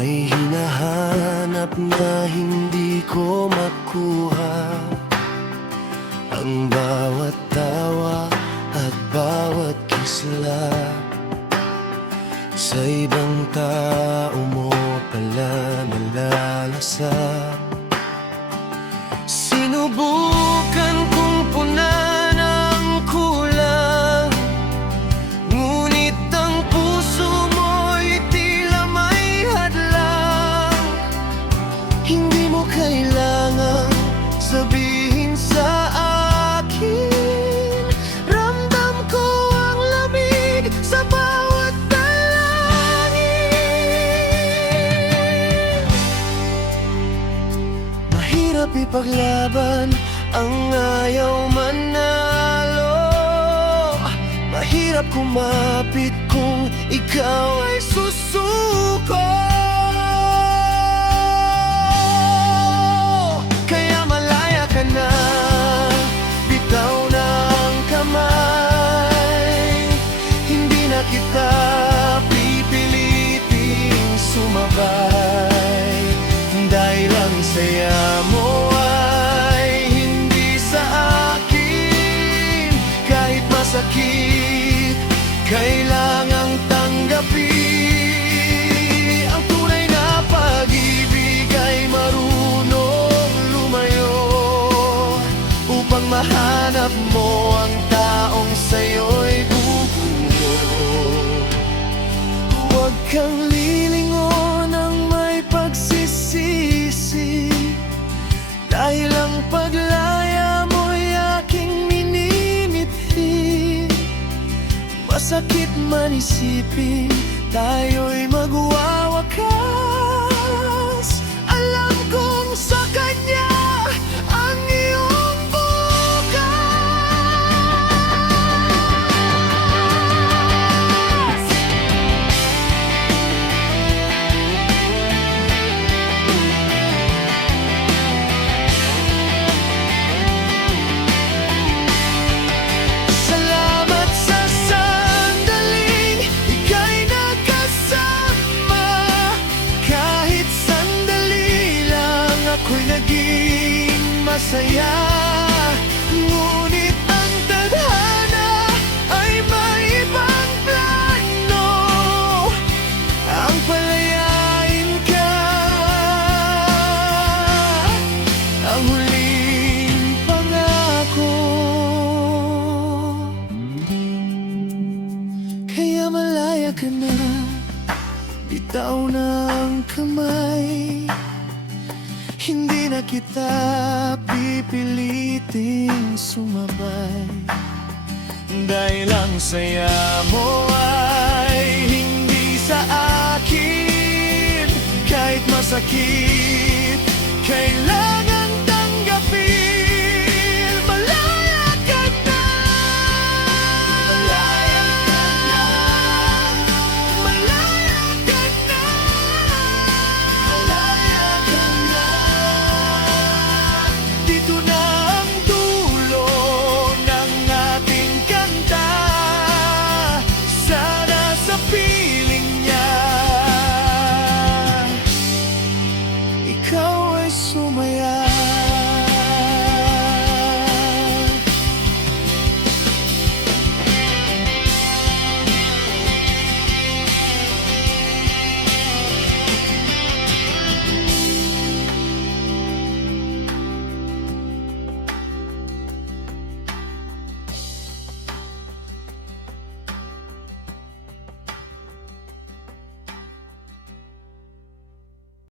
May hinahanap na hindi ko makuha, ang bawat tawa at bawat kislap sa ibang tao mo pala nalalasap. Sinubukan kong punan ang kulang, ngunit ang puso mo'y tila may hadlang. Hindi mo kailangang sabihin sa akin, ramdam ko ang lamig sa bawat dalangin. Mahirap ipaglaban ang ayaw manalo, mahirap kumapit kung ikaw ay susuko. Kaya malaya ka na, bitaw na ang kamay. Hindi na kita pipiliting sumabay, dahil ang saya mo ay hindi sa akin. Kahit masakit, kailangang tanggapin. Ang tunay na pag-ibig ay marunong lumayo upang mahanap mo ang taong sa'yo'y bubuo. Huwag kang lilingon ng may pagsisisi, dahil ang paglaya mo'y aking minimithi. Masakit man isipin, tayo'y magwawakas. Alam kong sa kanya ang iyong bukas. Salamat sa sandaling ika'y nagkasama. Kahit sandali lang ako'y naging masaya. Ngunit ang tadhana ay may ibang plano, ang palayain ka, ang huling pangako. Kaya malaya ka na, bitaw na ang kamay. Hindi na kita pipiliting sumabay, dahil ang saya mo ay hindi sa akin. Kahit masakit, kailangan